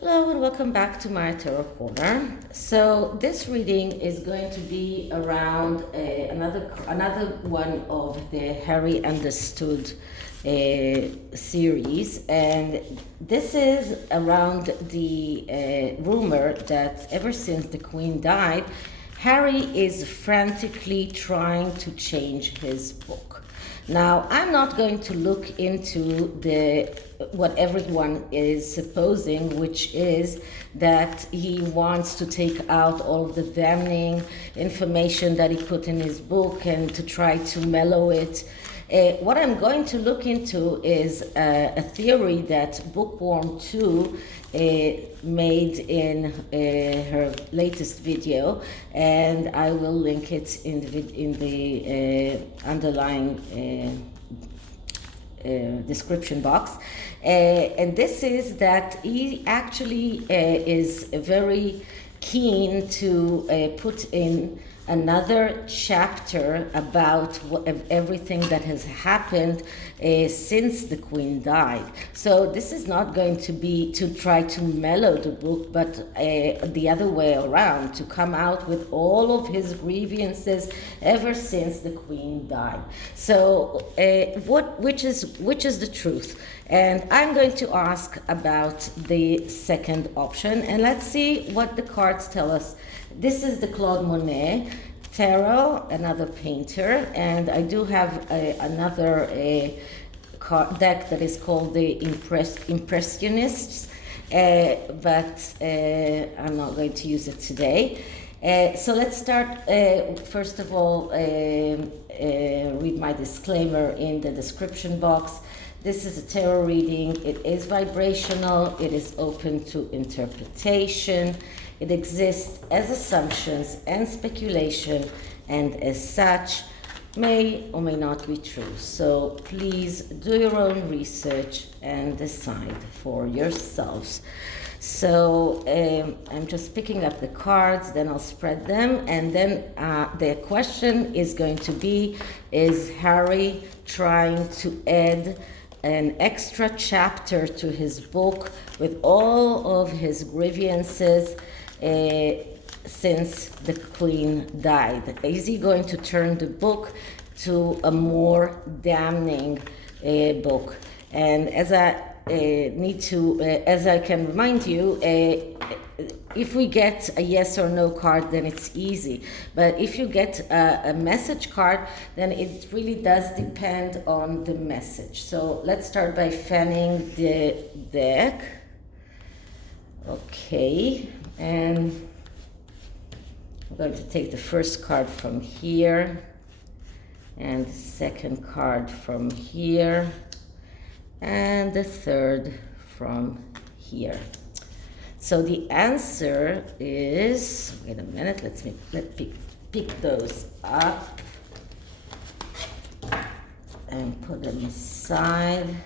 Hello and welcome back to my Tarot Corner. So this reading is going to be around another one of the Harry Understood series, and this is around the rumor that ever since the Queen died, Harry is frantically trying to change his book. Now, I'm not going to look into what everyone is supposing, which is that he wants to take out all of the damning information that he put in his book and to try to mellow it. What I'm going to look into is a theory that Bookworm 2 made in her latest video, and I will link it in the underlying description box. And this is that he actually is very keen to put in another chapter about everything that has happened since the Queen died. So this is not going to be to try to mellow the book, but the other way around, to come out with all of his grievances ever since the Queen died. So which is the truth? And I'm going to ask about the second option, and let's see what the cards tell us. This is the Claude Monet tarot, another painter, and I do have another deck that is called the Impressionists, but I'm not going to use it today. So let's start, first of all, read my disclaimer in the description box. This is a tarot reading. It is vibrational. It is open to interpretation. It exists as assumptions and speculation, and as such, may or may not be true. So please do your own research and decide for yourselves. So I'm just picking up the cards, then I'll spread them, and then the question is going to be, is Harry trying to add an extra chapter to his book with all of his grievances since the Queen died? Is he going to turn the book to a more damning book? And as I as I can remind you, if we get a yes or no card, then it's easy. But if you get a message card, then it really does depend on the message. So let's start by fanning the deck. Okay, and I'm going to take the first card from here, and the second card from here, and the third from here. So the answer is, wait a minute, let's pick those up and put them aside.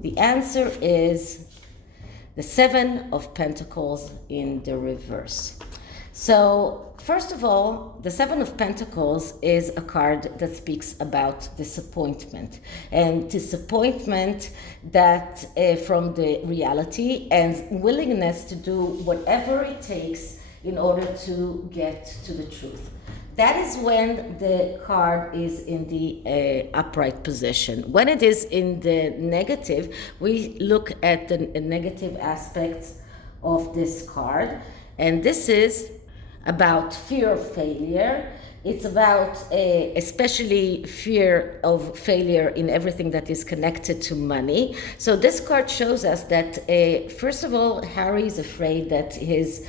The answer is the Seven of Pentacles in the reverse. So first of all, the Seven of Pentacles is a card that speaks about disappointment, and disappointment that from the reality and willingness to do whatever it takes in order to get to the truth. That is when the card is in the upright position. When it is in the negative, we look at the negative aspects of this card, and this is about fear of failure. It's about especially fear of failure in everything that is connected to money. So this card shows us that first of all, Harry is afraid that his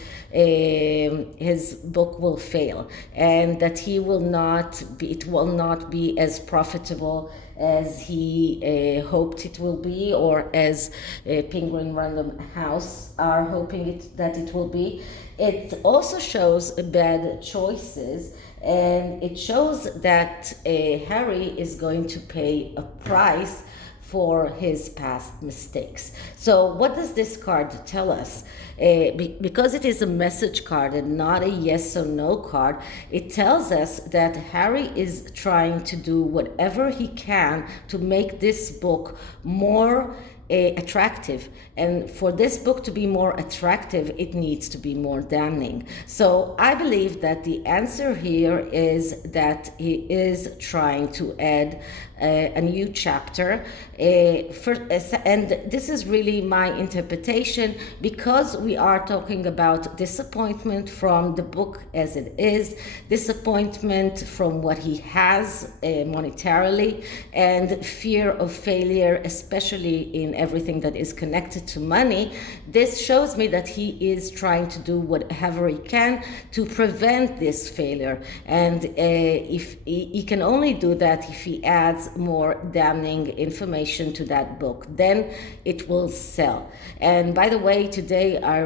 book will fail, and that it will not be as profitable as he hoped it will be, or as Penguin Random House are hoping that it will be. It also shows bad choices, and it shows that Harry is going to pay a price for his past mistakes. So what does this card tell us? Because it is a message card and not a yes or no card, it tells us that Harry is trying to do whatever he can to make this book more attractive. And for this book to be more attractive, it needs to be more damning. So I believe that the answer here is that he is trying to add a new chapter. And this is really my interpretation, because we are talking about disappointment from the book as it is, disappointment from what he has monetarily, and fear of failure, especially in everything that is connected to money. This shows me that he is trying to do whatever he can to prevent this failure. And if he can only do that if he adds more damning information to that book, then it will sell. And by the way, today I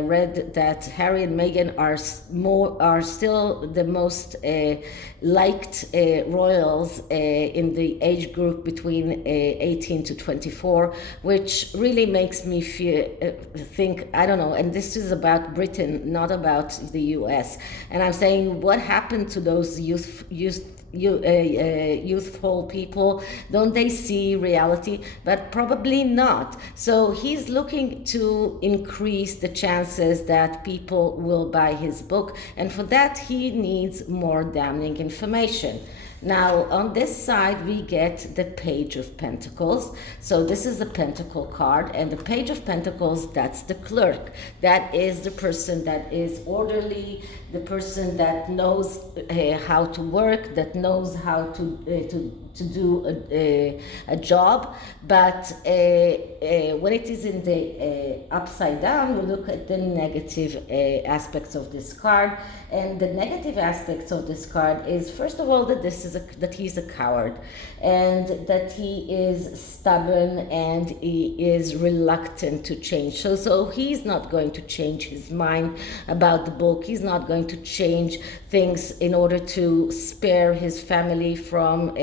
read that Harry and Meghan are still the most liked royals in the age group between 18 to 24, which really makes me think, I don't know, and this is about Britain, not about the US. And I'm saying, what happened to those youthful people? Don't they see reality? But probably not. So he's looking to increase the chances that people will buy his book, and for that he needs more damning information. Now, on this side, we get the Page of Pentacles. So this is the Pentacle card, and the Page of Pentacles, that's the clerk. That is the person that is orderly, the person that knows how to work, that knows how to do a job. But when it is in the upside down, you look at the negative aspects of this card. And the negative aspects of this card is, first of all, that that he's a coward, and that he is stubborn, and he is reluctant to change. So he's not going to change his mind about the book. He's not going to change things in order to spare his family from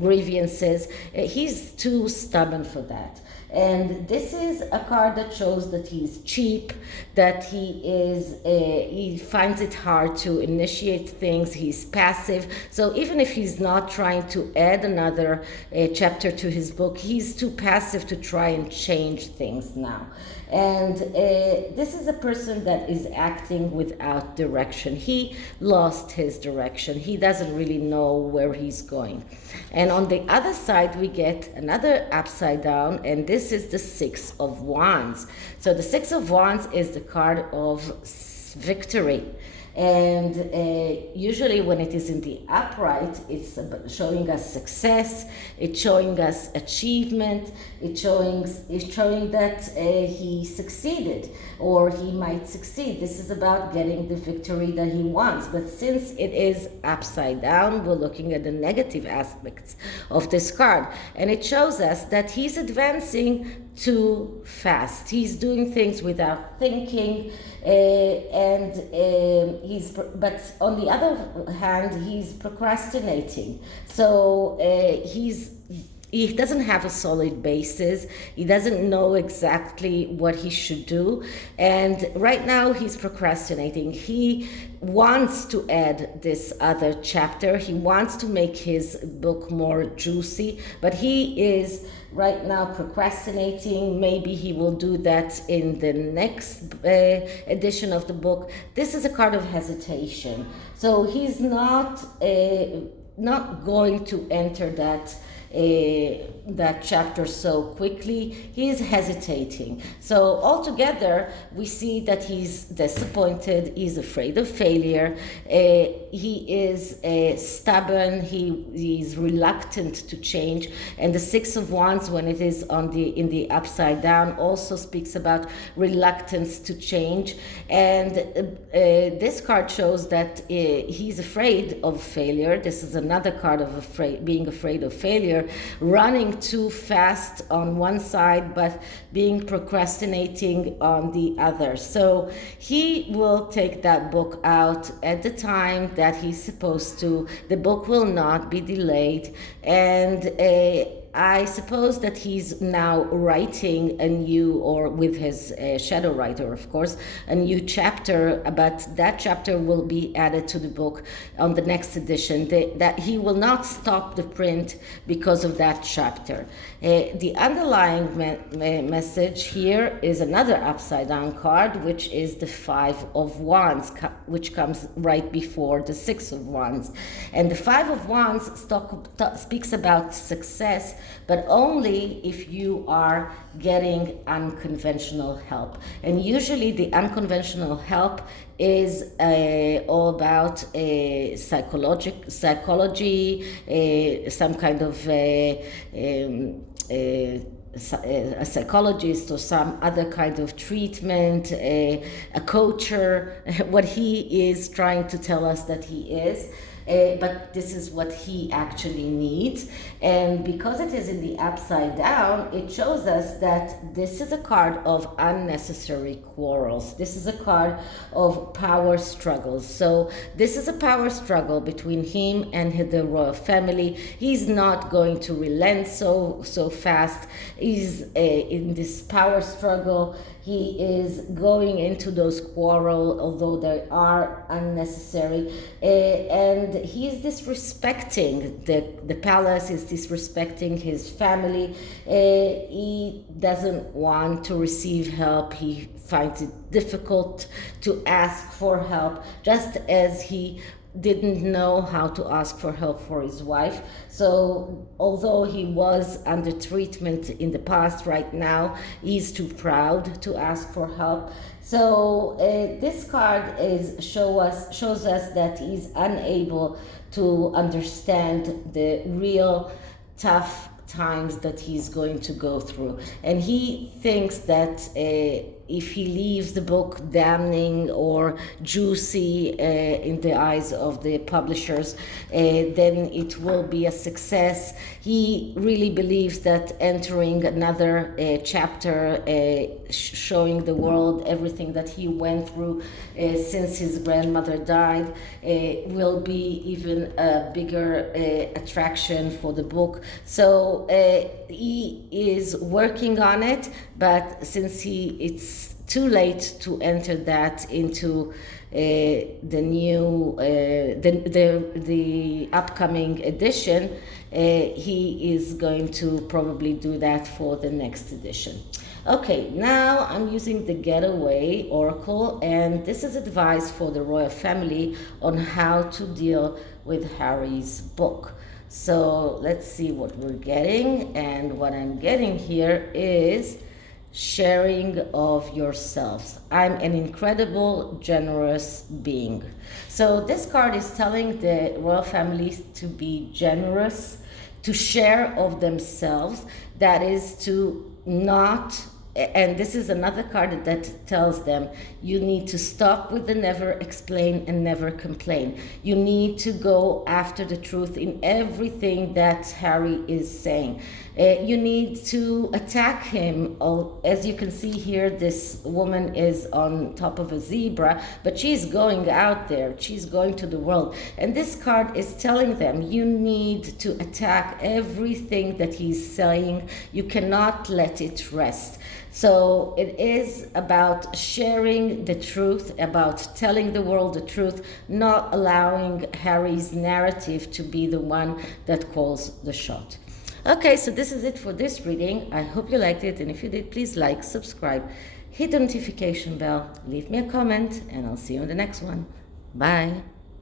grievances. He's too stubborn for that. And this is a card that shows that he's cheap, that he finds it hard to initiate things, he's passive. So even if he's not trying to add another chapter to his book, he's too passive to try and change things now. And this is a person that is acting without direction. He lost his direction. He doesn't really know where he's going. And on the other side, we get another upside down, and this is the Six of Wands. So the Six of Wands is the card of victory. And usually when it is in the upright, it's showing us success, it's showing us achievement, it's showing that he succeeded, or he might succeed. This is about getting the victory that he wants. But since it is upside down, we're looking at the negative aspects of this card. And it shows us that he's advancing too fast. He's doing things without thinking, but on the other hand, he's procrastinating. So he doesn't have a solid basis. He doesn't know exactly what he should do. And right now he's procrastinating. He wants to add this other chapter. He wants to make his book more juicy, but he is right now procrastinating. Maybe he will do that in the next edition of the book. This is a card of hesitation. So he's not going to enter that chapter so quickly. He is hesitating. So altogether, we see that he's disappointed, he's afraid of failure, he is stubborn, he's reluctant to change. And the Six of Wands, when it is in the upside down, also speaks about reluctance to change. And this card shows that he's afraid of failure. This is another card of being afraid of failure, running too fast on one side but being procrastinating on the other. So he will take that book out at the time that he's supposed to. The book will not be delayed, and I suppose that he's now writing a new, or with his shadow writer, of course, a new chapter, but that chapter will be added to the book on the next edition. That he will not stop the print because of that chapter. The underlying message here is another upside down card, which is the Five of Wands, which comes right before the Six of Wands. And the Five of Wands speaks about success, but only if you are getting unconventional help. And usually the unconventional help is all about psychology, some kind of a psychologist or some other kind of treatment, a coacher, what he is trying to tell us that he is. But this is what he actually needs. And because it is in the upside down, it shows us that this is a card of unnecessary quarrels. This is a card of power struggles. So this is a power struggle between him and the royal family. He's not going to relent so fast. He's in this power struggle. He is going into those quarrels, although they are unnecessary, and he is disrespecting the palace, is disrespecting his family. He doesn't want to receive help. He finds it difficult to ask for help, just as he didn't know how to ask for help for his wife. So although he was under treatment in the past, right now he's too proud to ask for help. So this card shows us that he's unable to understand the real tough times that he's going to go through, and he thinks that if he leaves the book damning or juicy in the eyes of the publishers, then it will be a success. He really believes that entering another chapter, showing the world everything that he went through since his grandmother died, will be even a bigger attraction for the book. So he is working on it, but since it's too late to enter that into the new the upcoming edition, he is going to probably do that for the next edition. Okay, now I'm using the Getaway Oracle, and this is advice for the royal family on how to deal with Harry's book. So let's see what we're getting, and what I'm getting here is sharing of yourselves. I'm an incredible, generous being. So this card is telling the royal family to be generous, to share of themselves, that is to not, and this is another card that tells them you need to stop with the never explain and never complain. You need to go after the truth in everything that Harry is saying. You need to attack him. As you can see here, this woman is on top of a zebra, but she's going out there. She's going to the world. And this card is telling them you need to attack everything that he's saying. You cannot let it rest. So it is about sharing the truth, about telling the world the truth, not allowing Harry's narrative to be the one that calls the shot. Okay, so this is it for this reading. I hope you liked it, and if you did, please like, subscribe, hit the notification bell, leave me a comment, and I'll see you in the next one. Bye.